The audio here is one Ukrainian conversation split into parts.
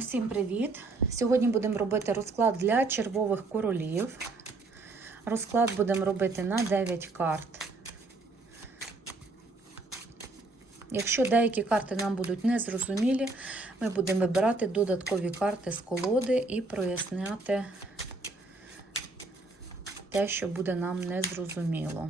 Усім привіт! Сьогодні будемо робити розклад для червових королів. Розклад будемо робити на 9 карт. Якщо деякі карти нам будуть незрозумілі, ми будемо вибирати додаткові карти з колоди і проясняти те, що буде нам незрозуміло.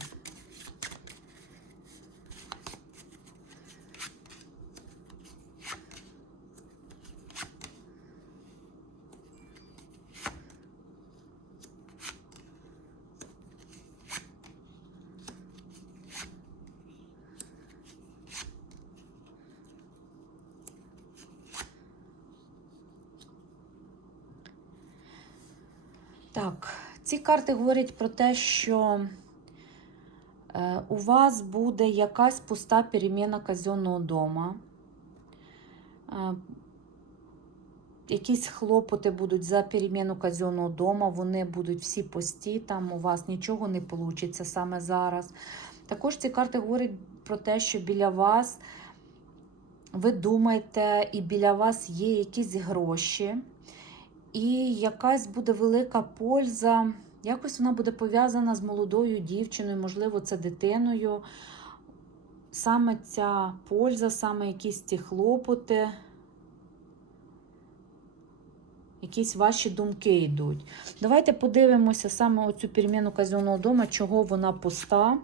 Так, ці карти говорять про те, що е, у вас буде якась пуста переміна казенного дома. Е, якісь хлопоти будуть за переміну казенного дома, вони будуть всі пусті, там у вас нічого не вийде саме зараз. Також ці карти говорять про те, що біля вас ви думаєте, і біля вас є якісь гроші. І якась буде велика польза. Якось вона буде пов'язана з молодою дівчиною, можливо, це дитиною. Саме ця польза, саме якісь ті хлопоти, якісь ваші думки йдуть. Давайте подивимося саме оцю переміну казенного дому, чого вона пуста.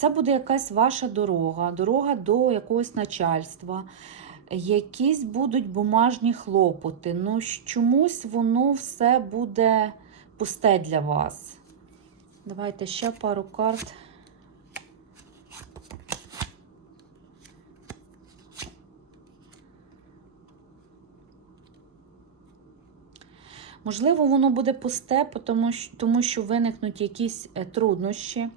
Це буде якась ваша дорога, дорога до якогось начальства, якісь будуть бумажні хлопоти. Ну, чомусь воно все буде пусте для вас. Давайте ще пару карт. Можливо, воно буде пусте, тому що, виникнуть якісь е, труднощі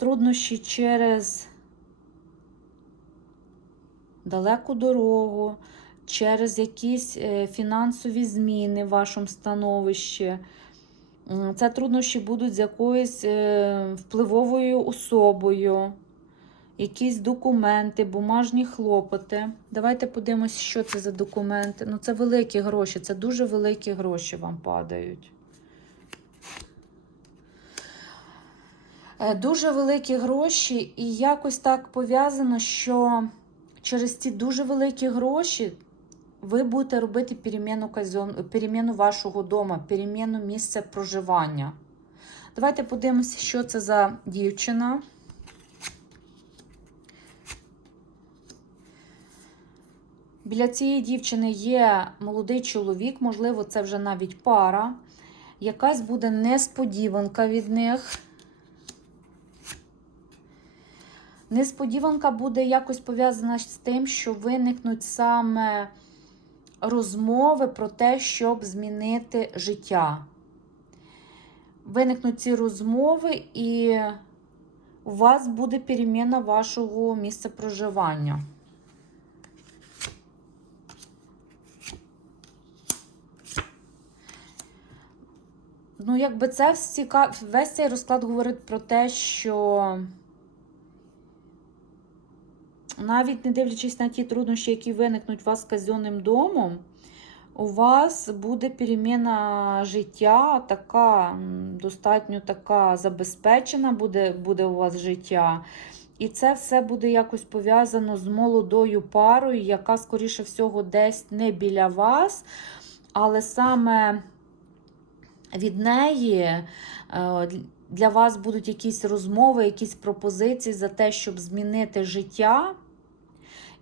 труднощі через далеку дорогу, через якісь е, фінансові зміни в вашому становищі. Це труднощі будуть з якоюсь е, впливовою особою, якісь документи, бумажні хлопоти. Давайте подивимось, що це за документи. Ну, це великі гроші, це дуже великі гроші вам падають. Дуже великі гроші, і якось так пов'язано, що через ці дуже великі гроші ви будете робити переміну, казон, переміну вашого дому, переміну місця проживання. Давайте подивимося, що це за дівчина. Біля цієї дівчини є молодий чоловік, можливо, це вже навіть пара. Якась буде несподіванка від них. Несподіванка буде якось пов'язана з тим, що виникнуть саме розмови про те, щоб змінити життя. Виникнуть ці розмови, і у вас буде переміна вашого місця проживання. Ну, якби це весь цей розклад говорить про те, що навіть не дивлячись на ті труднощі, які виникнуть у вас з казенним домом, у вас буде переміна життя, така достатньо така забезпечена буде, буде у вас життя. І це все буде якось пов'язано з молодою парою, яка, скоріше всього, десь не біля вас, але саме від неї. Е, для вас будуть якісь розмови, якісь пропозиції за те, щоб змінити життя.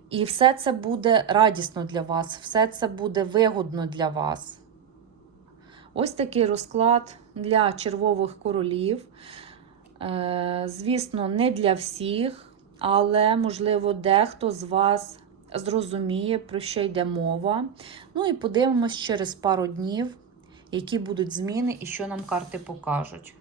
І все це буде радісно для вас, все це буде вигодно для вас. Ось такий розклад для червових королів. Е, звісно, не для всіх, але, можливо, дехто з вас зрозуміє, про що йде мова. Ну і подивимось через пару днів, які будуть зміни і що нам карти покажуть.